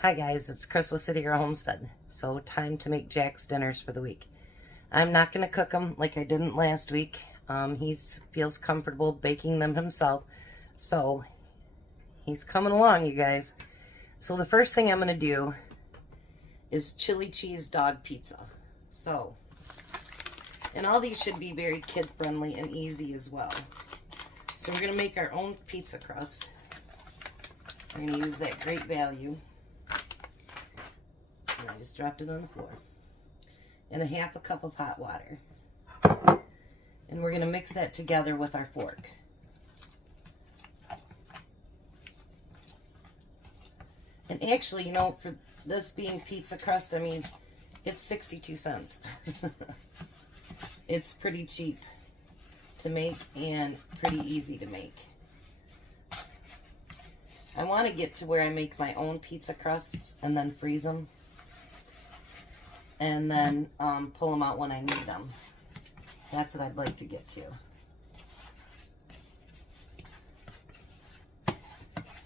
Hi guys, it's Chris with City Girl Homestead. So time to make Jack's dinners for the week. I'm not going to cook them like I didn't last week. He feels comfortable baking them himself. So he's coming along, you guys. So the first thing I'm going to do is chili cheese dog pizza. So, and all these should be very kid friendly and easy as well. So we're going to make our own pizza crust. We're going to use that Great Value. And I just dropped it on the floor. And a half a cup of hot water. And we're going to mix that together with our fork. And actually, you know, for this being pizza crust, I mean, it's 62 cents. It's pretty cheap to make and pretty easy to make. I want to get to where I make my own pizza crusts and then freeze them. And then pull them out when I need them. That's what I'd like to get to.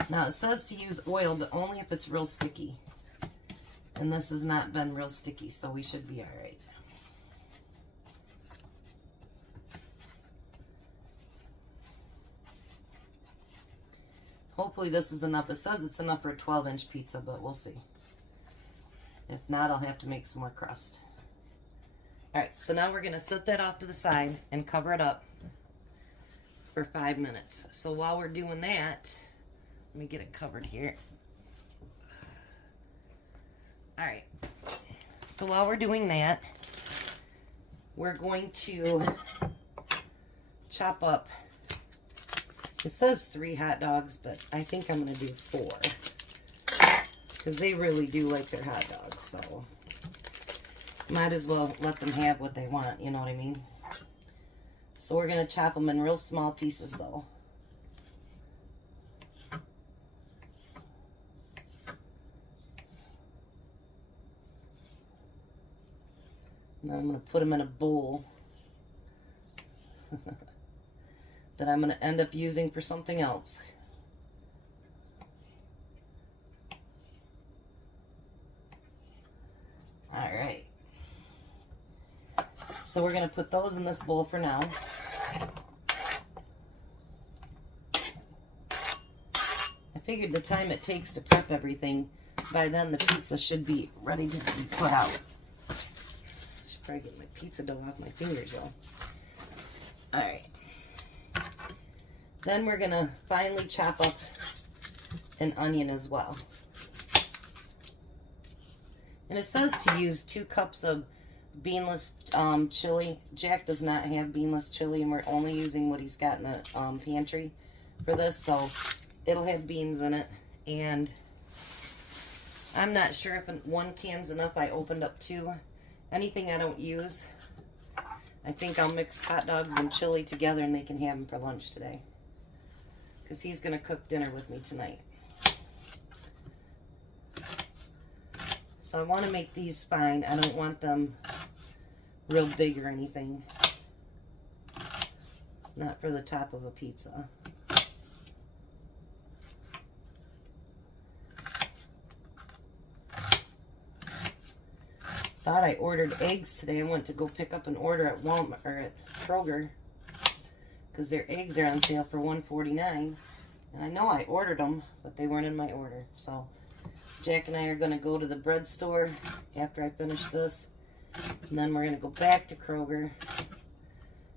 Now it says to use oil, but only if it's real sticky. And this has not been real sticky, so we should be alright. Hopefully this is enough. It says it's enough for a 12-inch pizza, but we'll see. If not, I'll have to make some more crust. Alright, so now we're going to set that off to the side and cover it up for 5 minutes. So while we're doing that, let me get it covered here. Alright, so while we're doing that, we're going to chop up, it says 3 hot dogs, but I think I'm going to do 4. Because they really do like their hot dogs, so might as well let them have what they want, you know what I mean? So we're going to chop them in real small pieces, though. And then I'm going to put them in a bowl that I'm going to end up using for something else. Alright, so we're going to put those in this bowl for now. I figured the time it takes to prep everything, by then the pizza should be ready to be put out. I should probably get my pizza dough off my fingers though. Alright, then we're going to finely chop up an onion as well. And it says to use 2 cups of beanless chili. Jack does not have beanless chili, and we're only using what he's got in the pantry for this, so it'll have beans in it. And I'm not sure if 1 can's enough. I opened up 2. Anything I don't use, I think I'll mix hot dogs and chili together, and they can have them for lunch today. Because he's going to cook dinner with me tonight. So I want to make these fine. I don't want them real big or anything. Not for the top of a pizza. Thought I ordered eggs today. I went to go pick up an order at Walmart or at Kroger because their eggs are on sale for $1.49. And I know I ordered them, but they weren't in my order. So Jack and I are going to go to the bread store after I finish this. And then we're going to go back to Kroger.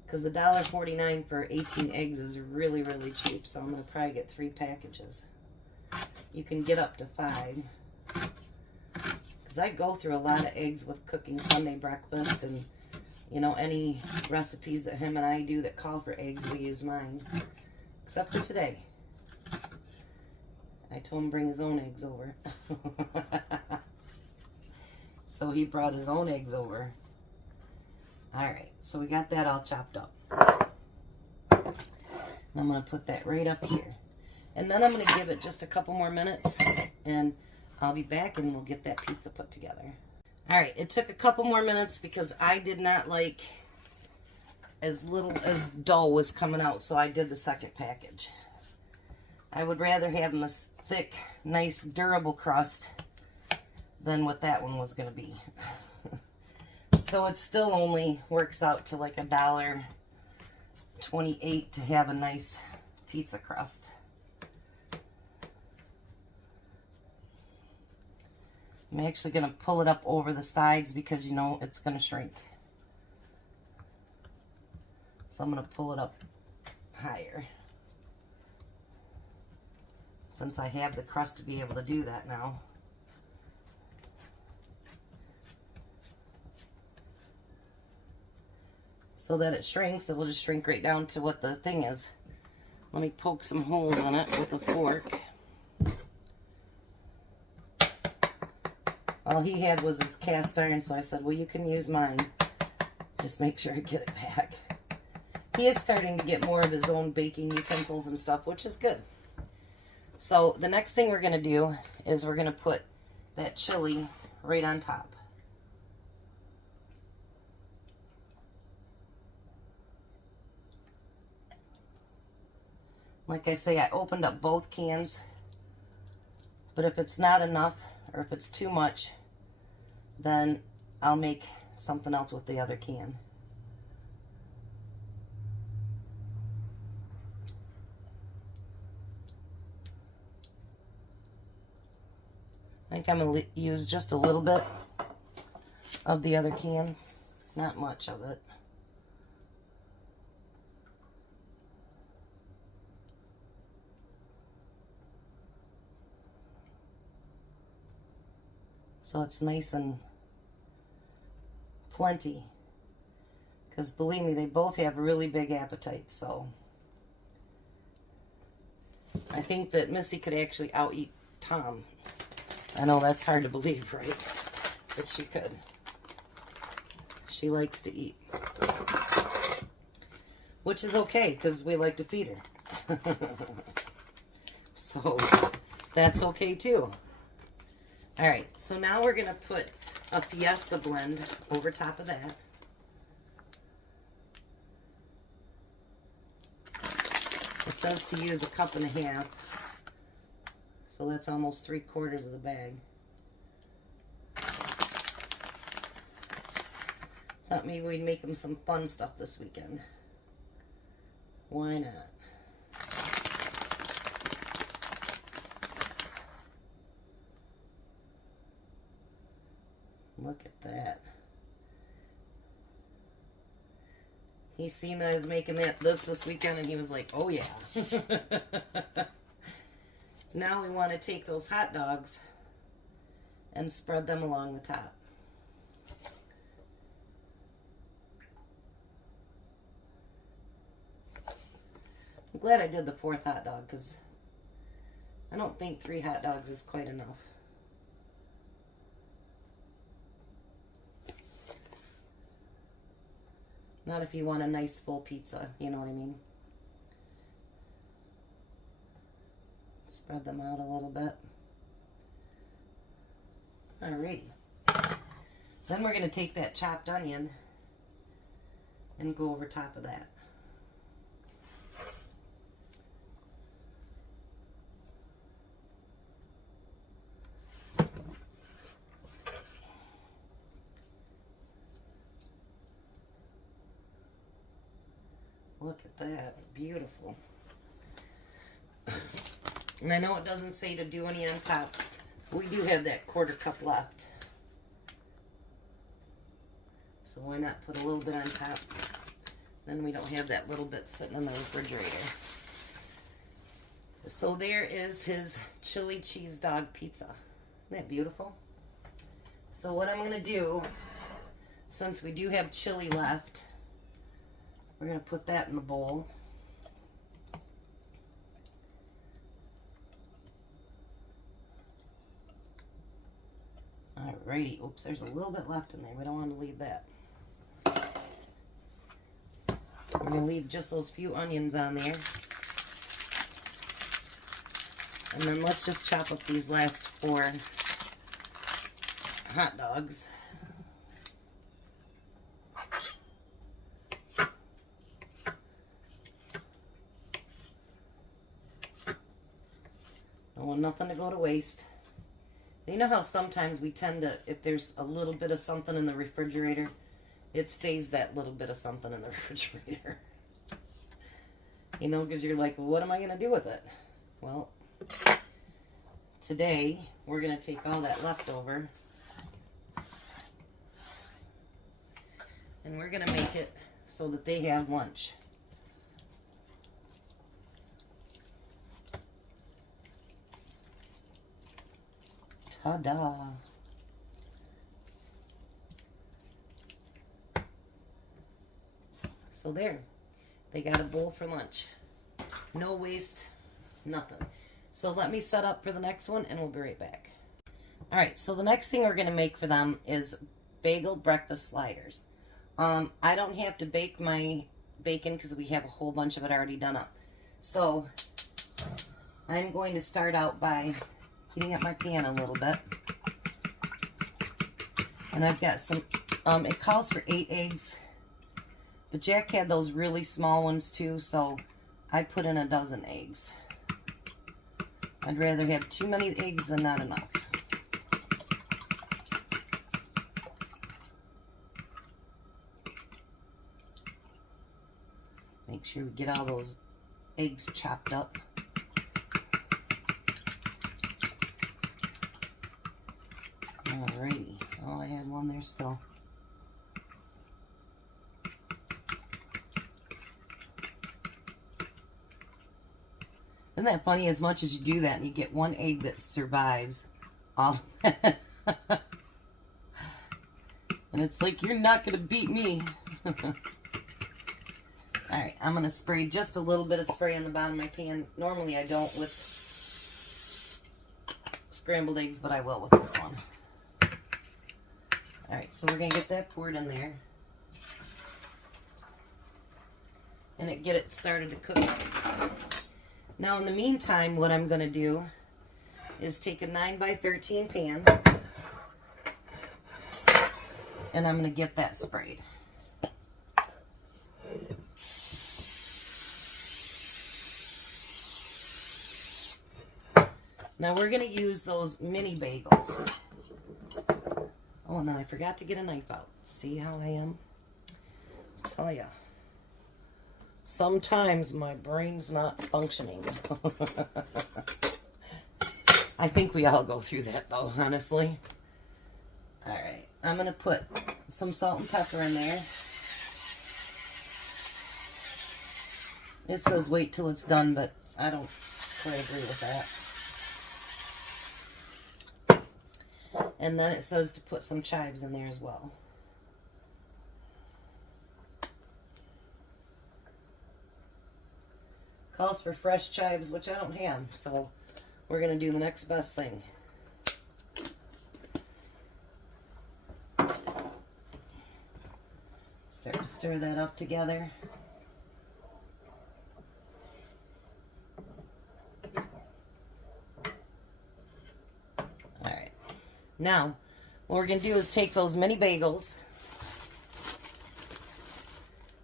Because the $1.49 for 18 eggs is really, really cheap. So I'm going to probably get 3 packages. You can get up to 5. Because I go through a lot of eggs with cooking Sunday breakfast. And, you know, any recipes that him and I do that call for eggs, we use mine. Except for today. I told him to bring his own eggs over. So he brought his own eggs over. Alright, so we got that all chopped up. And I'm going to put that right up here. And then I'm going to give it just a couple more minutes. And I'll be back and we'll get that pizza put together. Alright, it took a couple more minutes because I did not like as little as dough was coming out. So I did the second package. I would rather have them a thick, nice, durable crust than what that one was going to be. So it still only works out to like $1.28 to have a nice pizza crust. I'm actually going to pull it up over the sides because you know it's going to shrink. So I'm going to pull it up higher, since I have the crust to be able to do that now. So that it shrinks, it will just shrink right down to what the thing is. Let me poke some holes in it with a fork. All he had was his cast iron, so I said, well, you can use mine. Just make sure I get it back. He is starting to get more of his own baking utensils and stuff, which is good. So the next thing we're going to do is we're going to put that chili right on top. Like I say, I opened up both cans, but if it's not enough or if it's too much, then I'll make something else with the other can. I think I'm going to use just a little bit of the other can, not much of it. So it's nice and plenty. Because believe me, they both have really big appetites. So I think that Missy could actually out-eat Tom. I know that's hard to believe, right? But she could. She likes to eat. Which is okay, because we like to feed her. So that's okay too. Alright, so now we're going to put a Fiesta blend over top of that. It says to use 1.5 cups. So that's almost 3/4 of the bag. Thought maybe we'd make them some fun stuff this weekend. Why not? Look at that. He seen that I was making this weekend and he was like, oh yeah. Now we want to take those hot dogs and spread them along the top. I'm glad I did the 4th hot dog because I don't think 3 hot dogs is quite enough. Not if you want a nice full pizza, you know what I mean? Spread them out a little bit. Alrighty. Then we're going to take that chopped onion and go over top of that. Look at that. Beautiful. And I know it doesn't say to do any on top. We do have that 1/4 cup left. So why not put a little bit on top? Then we don't have that little bit sitting in the refrigerator. So there is his chili cheese dog pizza. Isn't that beautiful? So what I'm going to do, since we do have chili left, we're going to put that in the bowl. Alrighty. Oops, there's a little bit left in there. We don't want to leave that. We're going to leave just those few onions on there. And then let's just chop up these last 4 hot dogs. Don't want nothing to go to waste. You know how sometimes we tend to, if there's a little bit of something in the refrigerator, it stays that little bit of something in the refrigerator. You know, because you're like, well, what am I going to do with it? Well, today we're going to take all that leftover and we're going to make it so that they have lunch. Ta-da! So there, they got a bowl for lunch. No waste, nothing. So let me set up for the next one and we'll be right back. All right, so the next thing we're gonna make for them is bagel breakfast sliders. I don't have to bake my bacon because we have a whole bunch of it already done up. So I'm going to start out by heating up my pan a little bit. And I've got some, it calls for 8 eggs. But Jack had those really small ones too, so I put in a dozen eggs. I'd rather have too many eggs than not enough. Make sure we get all those eggs chopped up. Alrighty. Oh, I had one there still. Isn't that funny? As much as you do that and you get one egg that survives, all and it's like, you're not going to beat me. Alright, I'm going to spray just a little bit of spray on the bottom of my pan. Normally I don't with scrambled eggs, but I will with this one. Alright, so we're going to get that poured in there. And get it started to cook. Now in the meantime, what I'm going to do is take a 9x13 pan and I'm going to get that sprayed. Now we're going to use those mini bagels. Oh, and then I forgot to get a knife out. See how I am? I'll tell ya. Sometimes my brain's not functioning. I think we all go through that though, honestly. Alright, I'm going to put some salt and pepper in there. It says wait till it's done, but I don't quite agree with that. And then it says to put some chives in there as well. Calls for fresh chives, which I don't have, so we're going to do the next best thing. Start to stir that up together. Alright. Now, what we're going to do is take those mini bagels,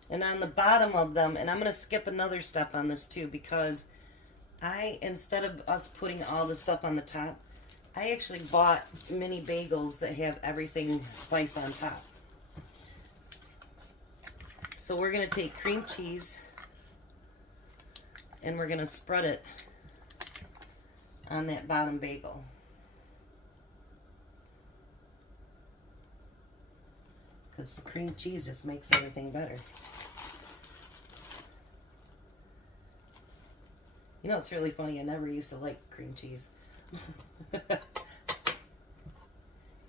and on the bottom of them, and I'm going to skip another step on this too, because instead of us putting all the stuff on the top, I actually bought mini bagels that have everything spiced on top. So we're going to take cream cheese, and we're going to spread it on that bottom bagel. Because the cream cheese just makes everything better. You know, it's really funny. I never used to like cream cheese.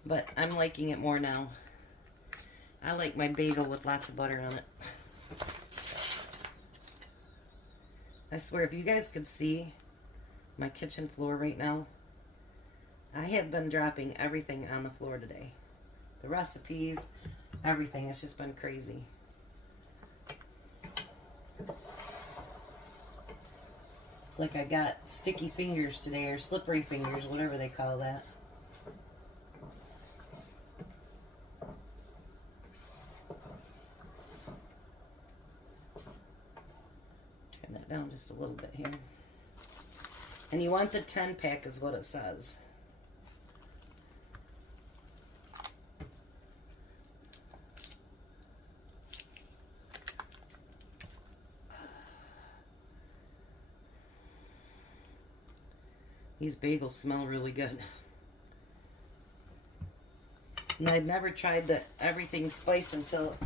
But I'm liking it more now. I like my bagel with lots of butter on it. I swear, if you guys could see my kitchen floor right now, I have been dropping everything on the floor today. The recipes, everything. It's just been crazy. It's like I got sticky fingers today, or slippery fingers, whatever they call that. Turn that down just a little bit here. And you want the 10 pack is what it says. These bagels smell really good. And I'd never tried the everything spice until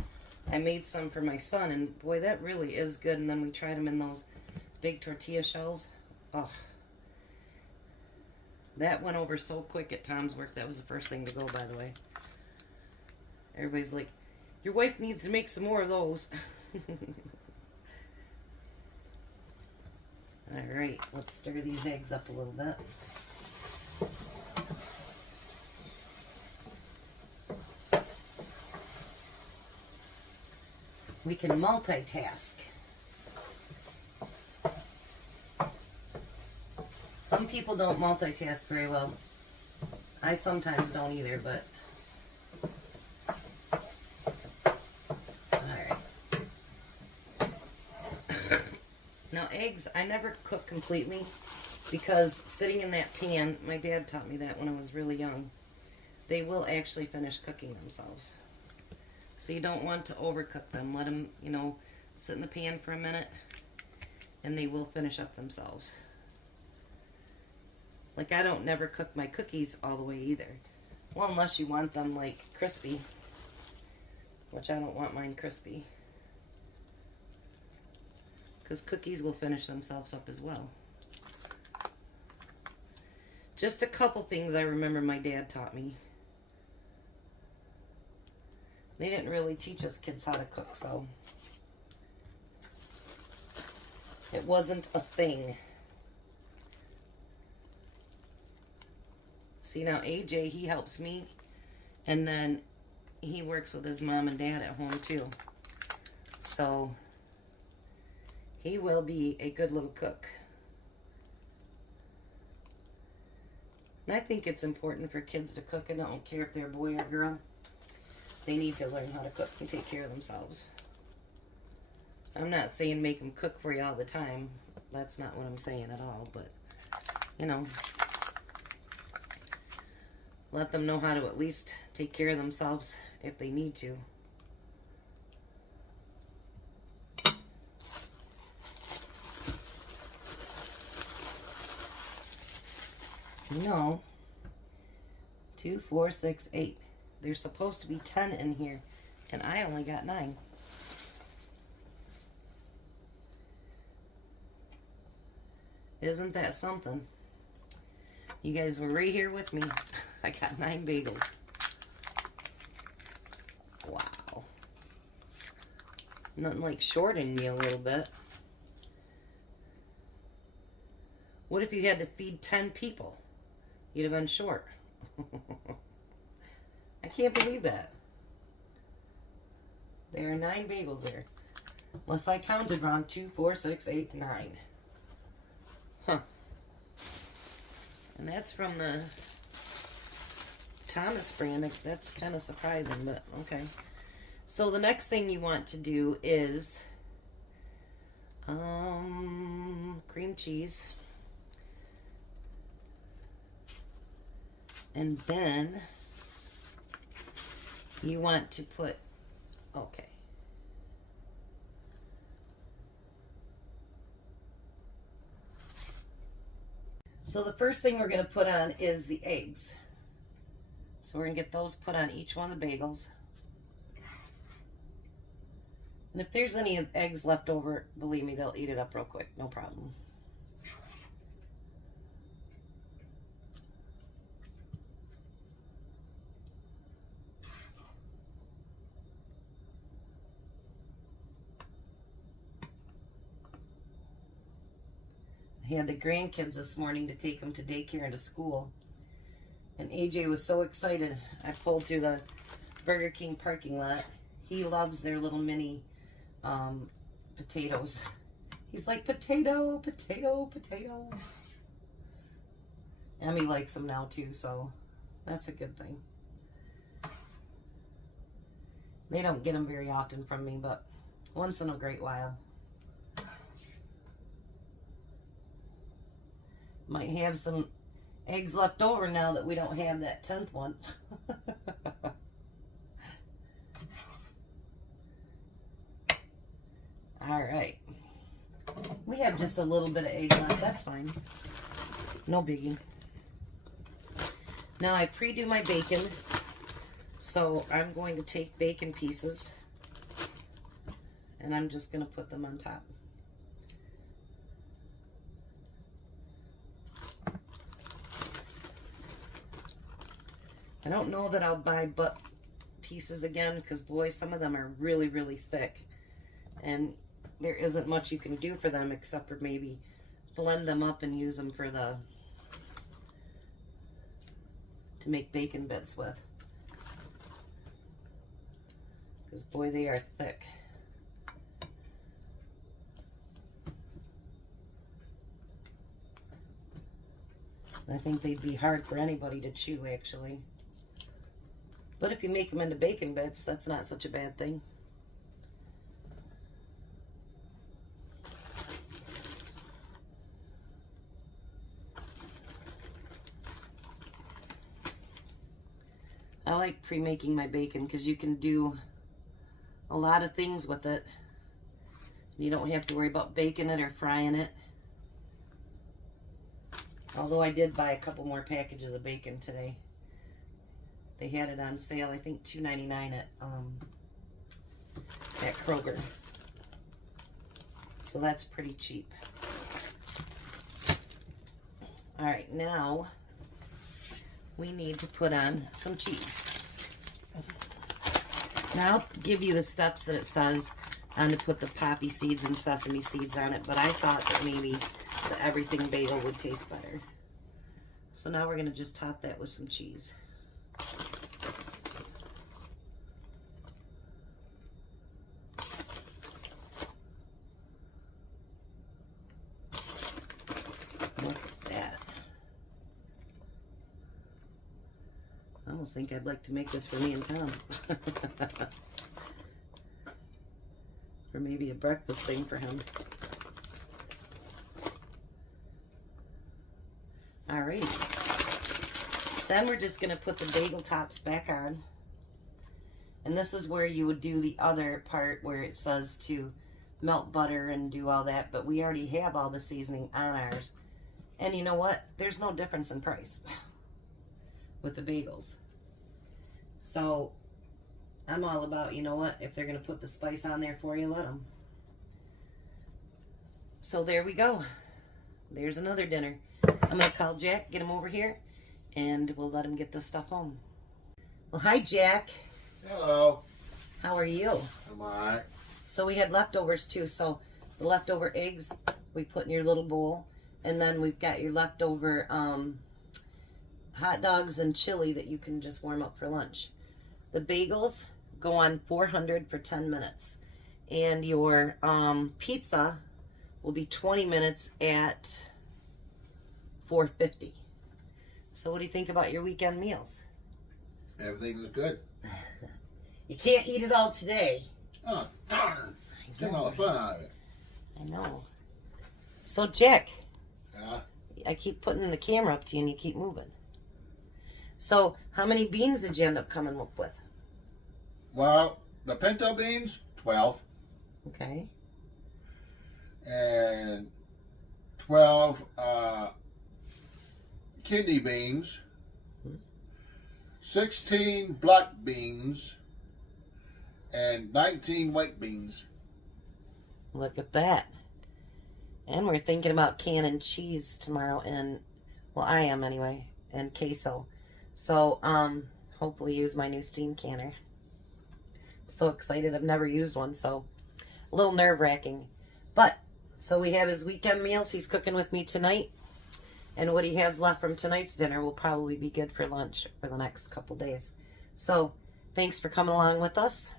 I made some for my son, and boy, that really is good. And then we tried them in those big tortilla shells. Oh, that went over so quick at Tom's work. That was the first thing to go, by the way. Everybody's like, your wife needs to make some more of those. Alright, let's stir these eggs up a little bit. We can multitask. Some people don't multitask very well. I sometimes don't either, but alright. Now eggs, I never cook completely because sitting in that pan, my dad taught me that when I was really young, they will actually finish cooking themselves. So you don't want to overcook them. Let them, you know, sit in the pan for a minute and they will finish up themselves. Like, I don't never cook my cookies all the way either. Well, unless you want them, like, crispy. Which I don't want mine crispy. Because cookies will finish themselves up as well. Just a couple things I remember my dad taught me. They didn't really teach us kids how to cook, so it wasn't a thing. See, now AJ, he helps me, and then he works with his mom and dad at home too. So he will be a good little cook. And I think it's important for kids to cook. I don't care if they're a boy or girl. They need to learn how to cook and take care of themselves. I'm not saying make them cook for you all the time. That's not what I'm saying at all. But, you know, let them know how to at least take care of themselves if they need to. No. 2, 4, 6, 8. There's supposed to be 10 in here, and I only got 9. Isn't that something? You guys were right here with me. I got 9 bagels. Wow. Nothing like shorting me a little bit. What if you had to feed 10 people? You'd have been short. I can't believe that. There are 9 bagels there. Unless I counted wrong. 2, 4, 6, 8, 9. Huh. And that's from the Thomas brand. That's kind of surprising, but okay. So the next thing you want to do is cream cheese. And then you want to put, okay. So the first thing we're going to put on is the eggs. So we're going to get those put on each one of the bagels. And if there's any eggs left over, believe me, they'll eat it up real quick. No problem. I had the grandkids this morning to take them to daycare and to school. And AJ was so excited. I pulled through the Burger King parking lot. He loves their little mini potatoes. He's like, potato, potato, potato. And he likes them now too, so that's a good thing. They don't get them very often from me, but once in a great while. Might have some eggs left over now that we don't have that 10th one. All right. We have just a little bit of egg left. That's fine. No biggie. Now I pre-do my bacon, so I'm going to take bacon pieces and I'm just going to put them on top. I don't know that I'll buy butt pieces again because, boy, some of them are really, really thick. And there isn't much you can do for them except for maybe blend them up and use them for to make bacon bits with. Because, boy, they are thick. I think they'd be hard for anybody to chew, actually. But if you make them into bacon bits, that's not such a bad thing. I like pre-making my bacon because you can do a lot of things with it. You don't have to worry about baking it or frying it. Although I did buy a couple more packages of bacon today. They had it on sale, I think $2.99 at Kroger. So that's pretty cheap. All right, now we need to put on some cheese. Now I'll give you the steps that it says on to put the poppy seeds and sesame seeds on it, but I thought that maybe the everything bagel would taste better. So now we're going to just top that with some cheese. I almost think I'd like to make this for me and Tom. Or maybe a breakfast thing for him. Alrighty. Then we're just going to put the bagel tops back on. And this is where you would do the other part where it says to melt butter and do all that. But we already have all the seasoning on ours. And you know what? There's no difference in price with the bagels. So I'm all about, you know what, if they're going to put the spice on there for you, let them. So there we go. There's another dinner. I'm going to call Jack, get him over here, and we'll let him get this stuff home. Well, hi, Jack. Hello. How are you? I'm alright. So we had leftovers too. So the leftover eggs we put in your little bowl, and then we've got your leftover hot dogs and chili that you can just warm up for lunch. The bagels go on 400 for 10 minutes. And your pizza will be 20 minutes at 450. So what do you think about your weekend meals? Everything's good. You can't eat it all today. Oh, darn. Took all the fun out of it. I know. So, Jack. Yeah? I keep putting the camera up to you and you keep moving. So, how many beans did you end up coming up with? Well, the pinto beans, 12. Okay. And 12 kidney beans. 16 black beans. And 19 white beans. Look at that. And we're thinking about canning cheese tomorrow and, well, I am anyway, and queso. So, hopefully use my new steam canner. I'm so excited. I've never used one, so a little nerve-wracking. But, so we have his weekend meals. He's cooking with me tonight. And what he has left from tonight's dinner will probably be good for lunch for the next couple days. So, thanks for coming along with us.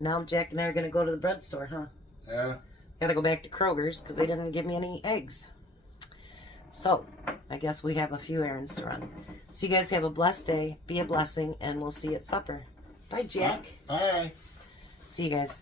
Now Jack and I are going to go to the bread store, huh? Yeah. Got to go back to Kroger's because they didn't give me any eggs. So, I guess we have a few errands to run. So you guys have a blessed day. Be a blessing, and we'll see you at supper. Bye, Jack. Bye. See you guys.